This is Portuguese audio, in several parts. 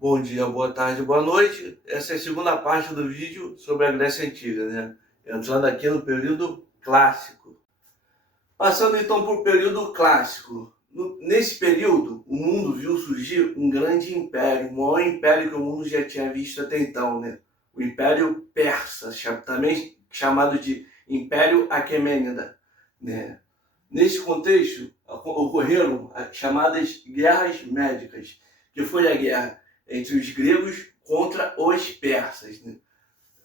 Bom dia, boa tarde, boa noite. Essa é a segunda parte do vídeo sobre a Grécia Antiga, né? Entrando aqui no período clássico. Passando então para o período clássico. Nesse período, o mundo viu surgir um grande império, o maior império que o mundo já tinha visto até então, né? O Império Persa, também chamado de Império Aquemênida, né? Nesse contexto, ocorreram as chamadas guerras médicas, que foi a guerra entre os gregos contra os persas, né?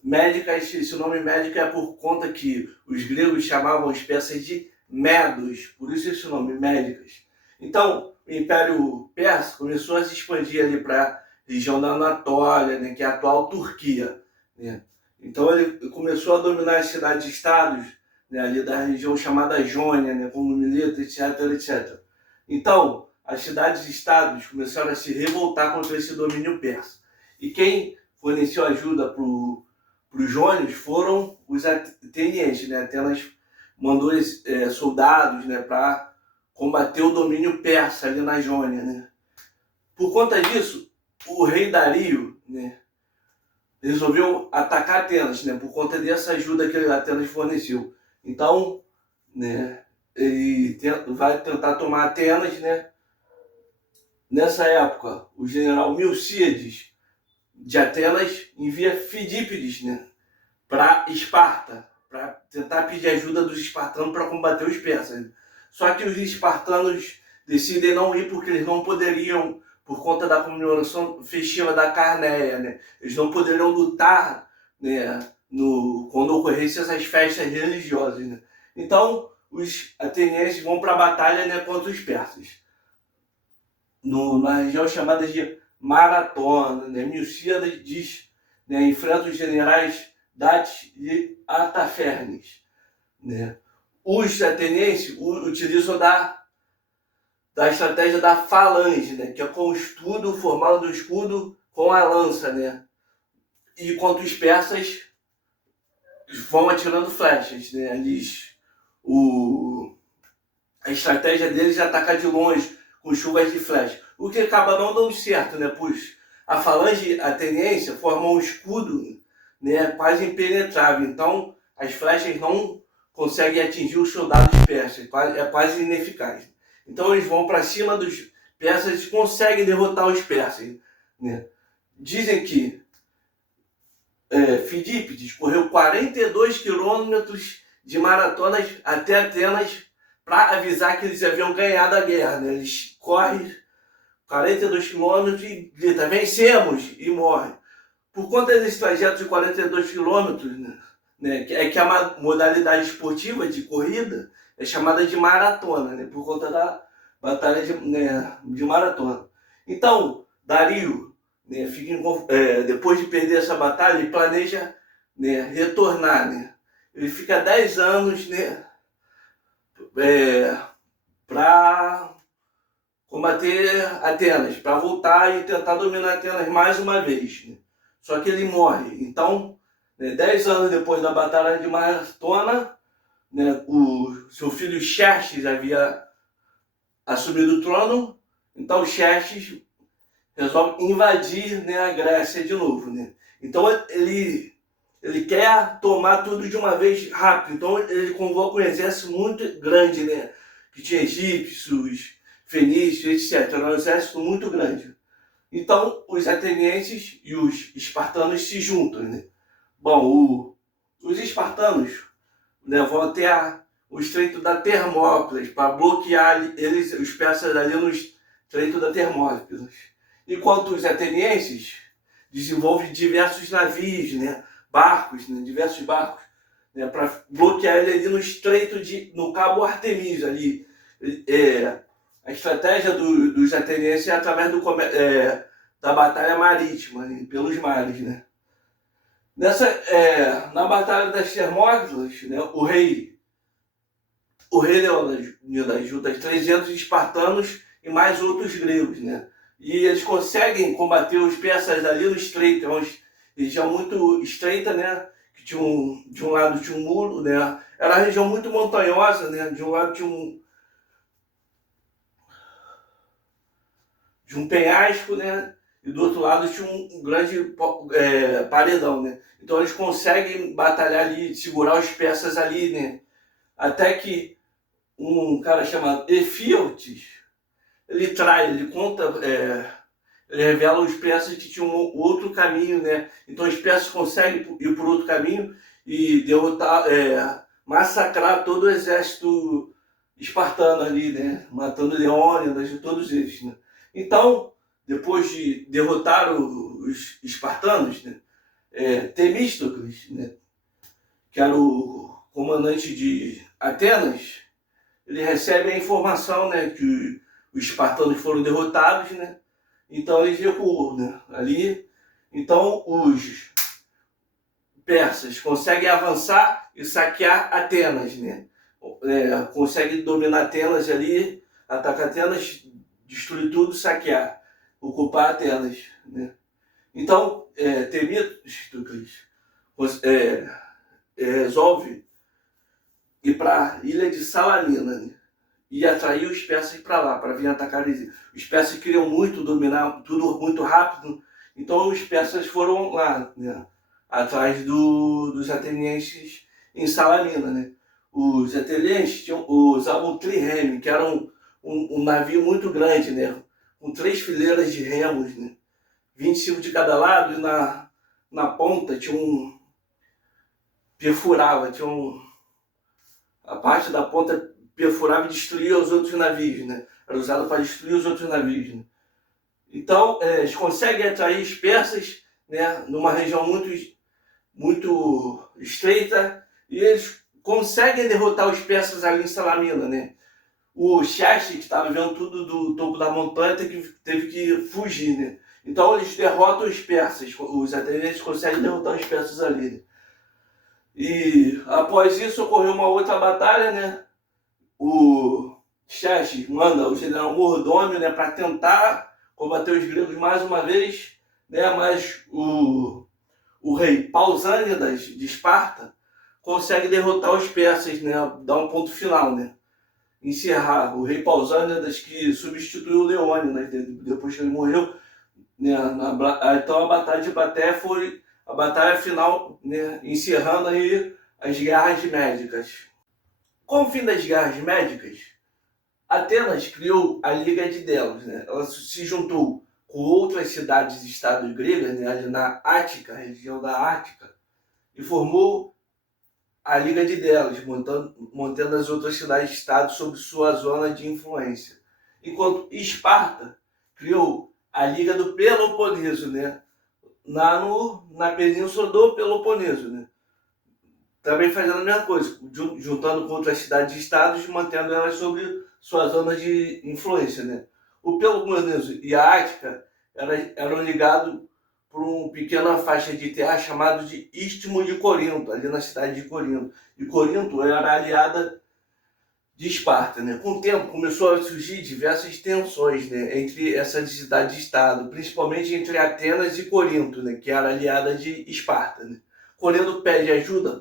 Médicas, esse nome médica é por conta que os gregos chamavam os persas de medos, por isso esse nome, médicas. Então, o Império Persa começou a se expandir ali para a região da Anatólia, né, que é a atual Turquia, né? Então ele começou a dominar as cidades-estados, né, ali da região chamada Jônia, né, como Mileto, etc, etc. Então, as cidades-estados começaram a se revoltar contra esse domínio persa. E quem forneceu ajuda para os jônios foram os atenienses, né? Atenas mandou soldados, né, para combater o domínio persa ali na Jônia, né? Por conta disso, o rei Dario, né, resolveu atacar Atenas, né, por conta dessa ajuda que Atenas forneceu. Então, né, ele vai tentar tomar Atenas, né? Nessa época, o general Milcíades de Atenas envia Fidípides, né, para Esparta, para tentar pedir ajuda dos espartanos para combater os persas. Só que os espartanos decidem não ir porque eles não poderiam, por conta da comemoração festiva da Carneia, né? Eles não poderiam lutar, né, quando ocorressem essas festas religiosas, né? Então, os atenienses vão para a batalha, né, contra os persas. Na região chamada de Maratona, né? Milcíades diz, né, enfrenta os generais Datis e Atafernes, né? Os atenienses utilizam da estratégia da falange, né, que é com o escudo, formando o escudo com a lança, né? E enquanto os persas vão atirando flechas, né? A estratégia deles é atacar de longe com chuvas de flecha, o que acaba não dando certo, né? Pois a falange ateniense forma um escudo, né, quase impenetrável, então as flechas não conseguem atingir os soldados persas, é quase ineficaz. Então eles vão para cima dos persas e conseguem derrotar os persas, né? Dizem que Fidípides correu 42 quilômetros de maratonas até Atenas para avisar que eles haviam ganhado a guerra, né? Eles correm 42 quilômetros e grita, vencemos, e morre. Por conta desse trajeto de 42 quilômetros, né, que a modalidade esportiva de corrida é chamada de maratona, né, por conta da batalha de maratona. Então, Dario, né, depois de perder essa batalha, ele planeja, né, retornar. Né? Ele fica 10 anos, né, para combater Atenas, para voltar e tentar dominar Atenas mais uma vez. Né? Só que ele morre. Então, né, 10 anos depois da Batalha de Maratona, né, o seu filho Xerxes havia assumido o trono. Então, Xerxes resolve invadir, né, a Grécia de novo. Né? Então, ele quer tomar tudo de uma vez rápido. Então, ele convoca um exército muito grande, né, que tinha egípcios, fenícios, etc. Era um exército muito grande. Então, os atenienses e os espartanos se juntam. Né? Bom, os espartanos, né, vão até o Estreito da Termópilas para bloquear eles, os persas ali no Estreito da Termópilas. Enquanto os atenienses desenvolvem diversos navios, né, barcos, né, diversos barcos, né, para bloquear ele ali no Cabo Artemis ali. A estratégia dos atenienses é através da batalha marítima, né, pelos mares, né? Na batalha das Termópilas, né, o rei Leônidas junta 300 espartanos e mais outros gregos, né? E eles conseguem combater os persas ali no estreito, é uma região muito estreita, né? Que de um lado tinha um muro, né? Era uma região muito montanhosa, né? De um lado tinha de um penhasco, né? e do outro lado tinha um grande paredão, né? Então eles conseguem batalhar ali, segurar os persas ali, né? Até que um cara chamado Efiotes, ele conta, ele revela os persas que tinham um outro caminho, né? Então os persas conseguem ir por outro caminho e derrotar, massacrar todo o exército espartano ali, né? Matando Leônidas e todos eles, né? Então, depois de derrotar os espartanos, né? Temístocles, né? Que era o comandante de Atenas, ele recebe a informação, né, que os espartanos foram derrotados, né? Então eles recuam, né, ali. Então os persas conseguem avançar e saquear Atenas, né? Conseguem dominar Atenas ali, atacar Atenas, destruir tudo, saquear, ocupar Atenas, né? Então, Temístocles resolve ir para a ilha de Salamina, né? E atrair os persas para lá, para vir atacar eles. Os persas queriam muito dominar tudo muito rápido, então os persas foram lá, né? Atrás dos atenienses em Salamina, né? Os atenienses usavam o trireme, que era um navio muito grande, né? Com 3 fileiras de remos, né? 25 de cada lado, e na ponta tinha perfurava, a parte da ponta perfurava e destruía os outros navios, né? Era usado para destruir os outros navios, né? Então, eles conseguem atrair os persas, né, numa região muito estreita, e eles conseguem derrotar os persas ali em Salamina, né? O Xerxes, que estava vendo tudo do topo da montanha, teve que fugir, né? Então eles derrotam os persas, os atenienses conseguem derrotar os persas ali, né? E após isso ocorreu uma outra batalha, né? O Xerxes manda o general Mordônio, né, para tentar combater os gregos mais uma vez, né? Mas o rei Pausânidas de Esparta consegue derrotar os persas, né? Dar um ponto final, né? Encerrar. O rei Pausânidas, que substituiu o Leônidas, né, depois que ele morreu, né? Então a batalha de Baté foi a batalha final, né? Encerrando aí as guerras médicas. Com o fim das guerras médicas, Atenas criou a Liga de Delos, né? Ela se juntou com outras cidades e estados gregas, né, ali na Ática, região da Ática, e formou a Liga de Delos, montando as outras cidades e estados sob sua zona de influência. Enquanto Esparta criou a Liga do Peloponeso, né, na península do Peloponeso, né? Também fazendo a mesma coisa, juntando com outras cidades e estados, mantendo elas sob sua zona de influência, né? O Peloponeso e a Ática eram ligados por uma pequena faixa de terra chamada de Istmo de Corinto, ali na cidade de Corinto. E Corinto era aliada de Esparta, né? Com o tempo começou a surgir diversas tensões, né, entre essas cidades-estado, principalmente entre Atenas e Corinto, né, que era aliada de Esparta, né? Corinto pede ajuda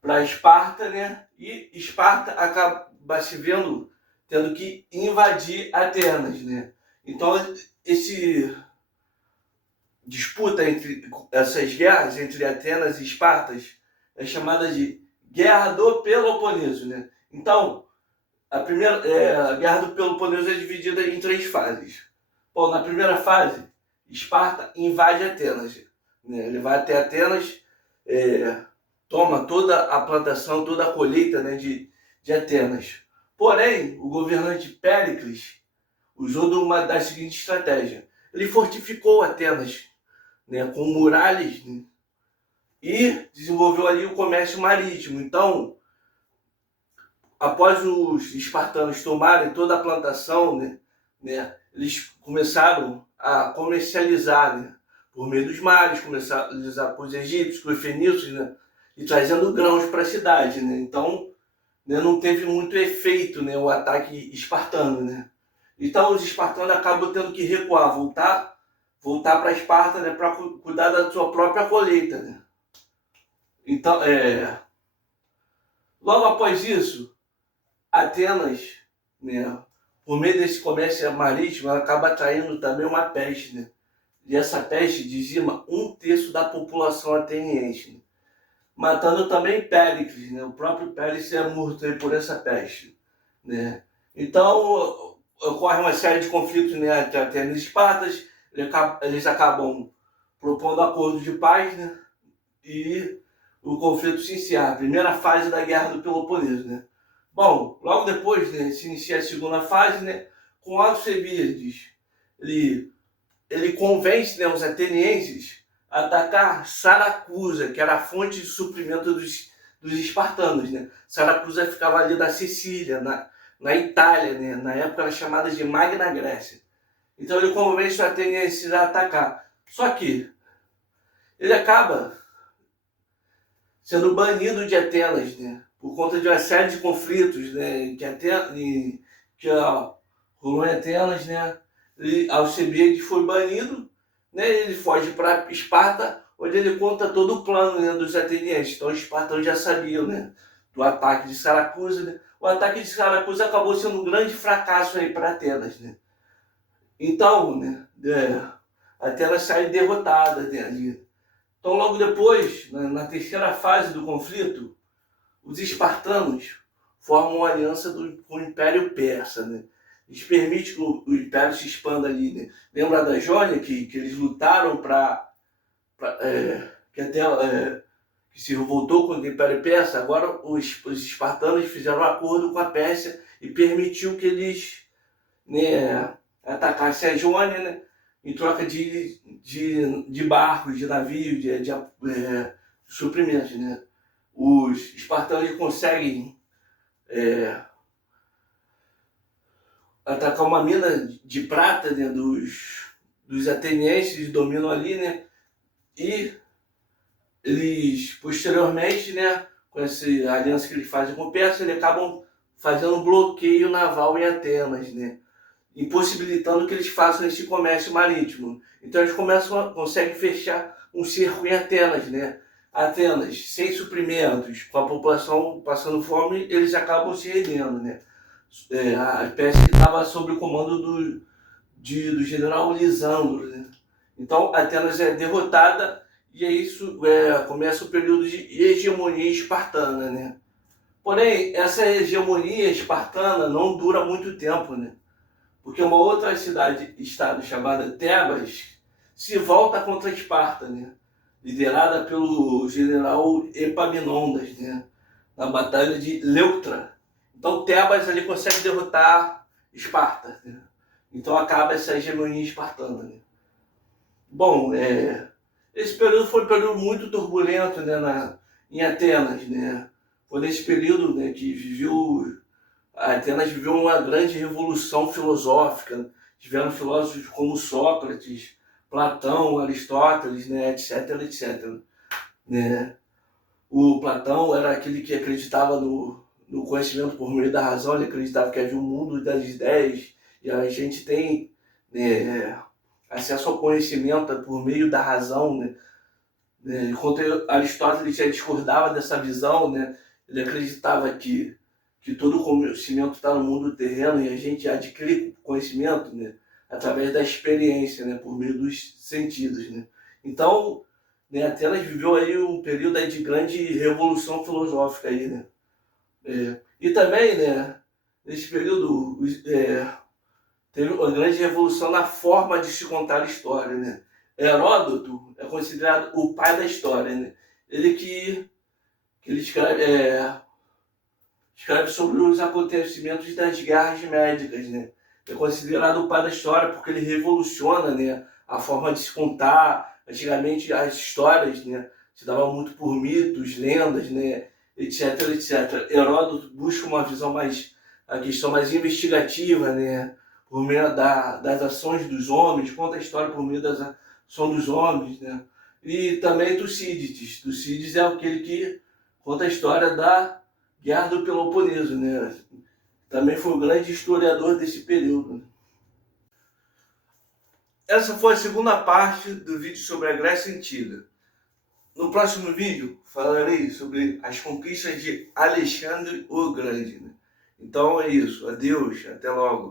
para Esparta, né? E Esparta acaba se vendo tendo que invadir Atenas, né? Então esse disputa entre essas guerras entre Atenas e Esparta é chamada de Guerra do Peloponeso, né? Então a Guerra do Peloponeso é dividida em 3 fases. Bom, na primeira fase, Esparta invade Atenas, né? Ele vai até Atenas, toma toda a plantação, toda a colheita, né, de Atenas. Porém, o governante Péricles usou de uma das seguintes estratégias. Ele fortificou Atenas, né, com muralhas, né, e desenvolveu ali o comércio marítimo. Então, após os espartanos tomarem toda a plantação, né, eles começaram a comercializar, né, por meio dos mares, comercializar com os egípcios, com os fenícios, né, e trazendo grãos para a cidade, né? Então, né, não teve muito efeito, né, o ataque espartano, né? Então os espartanos acabam tendo que recuar, voltar para Esparta, né, para cuidar da sua própria colheita, né? Então, logo após isso, Atenas, né, por meio desse comércio marítimo, ela acaba atraindo também uma peste, né? E essa peste dizima 1/3 da população ateniense, né? Matando também Péricles, né? O próprio Péricles é morto aí por essa peste, né? Então, ocorre uma série de conflitos, né, entre Atenas e Espartas. Eles acabam propondo acordo de paz, né? E o conflito se encerra. A primeira fase da Guerra do Peloponeso, né? Bom, logo depois, né, se inicia a segunda fase, né, com Alcebíades. Ele convence, né, os atenienses a atacar Saracusa, que era a fonte de suprimento dos espartanos, né? Saracusa ficava ali da Sicília, na Itália, né? Na época era chamada de Magna Grécia. Então ele convence os atenienses a atacar. Só que ele acaba sendo banido de Atenas, né? Por conta de uma série de conflitos, né? Que rolou em Atenas, né? Alcebiades foi banido, né? Ele foge para Esparta, onde ele conta todo o plano, né, dos atenienses. Então os espartanos já sabiam, né, do ataque de Saracusa, né? O ataque de Saracusa acabou sendo um grande fracasso aí para Atenas, né? Então, né, Atenas sai derrotada, né, ali. Então, logo depois, na terceira fase do conflito, os espartanos formam uma aliança com o Império Persa, né? Isso permite que o Império se expanda ali, né? Lembra da Jônia, que eles lutaram que se revoltou contra o Império Persa? Agora os espartanos fizeram um acordo com a Pérsia e permitiu que eles, né, atacassem a Jônia, né, em troca de barcos, de navios, de suprimentos, né? Os espartanos conseguem atacar uma mina de prata, né, dos atenienses, dominam ali, né? E eles, posteriormente, né, com essa aliança que eles fazem com o Persa, eles acabam fazendo um bloqueio naval em Atenas, né? Impossibilitando que eles façam esse comércio marítimo. Então eles conseguem fechar um cerco em Atenas, né? Atenas, sem suprimentos, com a população passando fome, eles acabam se rendendo, né? A Pérsia que estava sob o comando do general Lisandro, né? Então Atenas é derrotada e é isso, começa o período de hegemonia espartana, né? Porém, essa hegemonia espartana não dura muito tempo, né? Porque uma outra cidade-estado chamada Tebas se volta contra a Esparta, né? Liderada pelo general Epaminondas, né? Na Batalha de Leuctra. Então Tebas ali consegue derrotar Esparta, né? Então acaba essa hegemonia espartana, né? Bom, esse período foi um período muito turbulento, né, em Atenas, né? Foi nesse período, né, que Atenas viveu uma grande revolução filosófica. Tiveram filósofos como Sócrates, Platão, Aristóteles, né, etc, etc. Né? O Platão era aquele que acreditava no conhecimento por meio da razão, ele acreditava que havia um mundo das ideias e a gente tem, né, acesso ao conhecimento por meio da razão, né? Enquanto Aristóteles já discordava dessa visão, né? Ele acreditava que todo conhecimento está no mundo terreno e a gente adquire conhecimento, né, através da experiência, né, por meio dos sentidos, né? Então, né, Atenas viveu aí um período aí de grande revolução filosófica aí, né? E também, né, nesse período teve uma grande revolução na forma de se contar a história, né? Heródoto é considerado o pai da história, né? Ele escreve sobre os acontecimentos das guerras médicas, né? É considerado o pai da história porque ele revoluciona, né, a forma de se contar. Antigamente as histórias, né, se davam muito por mitos, lendas, né, etc, etc. Heródoto busca uma visão a questão mais investigativa, né, por meio das ações dos homens, conta a história por meio das ações dos homens, né? E também Tucídides. Tucídides é aquele que conta a história da Guerra do Peloponeso, né? Também foi um grande historiador desse período. Essa foi a segunda parte do vídeo sobre a Grécia Antiga. No próximo vídeo falarei sobre as conquistas de Alexandre o Grande, né? Então é isso. Adeus, até logo.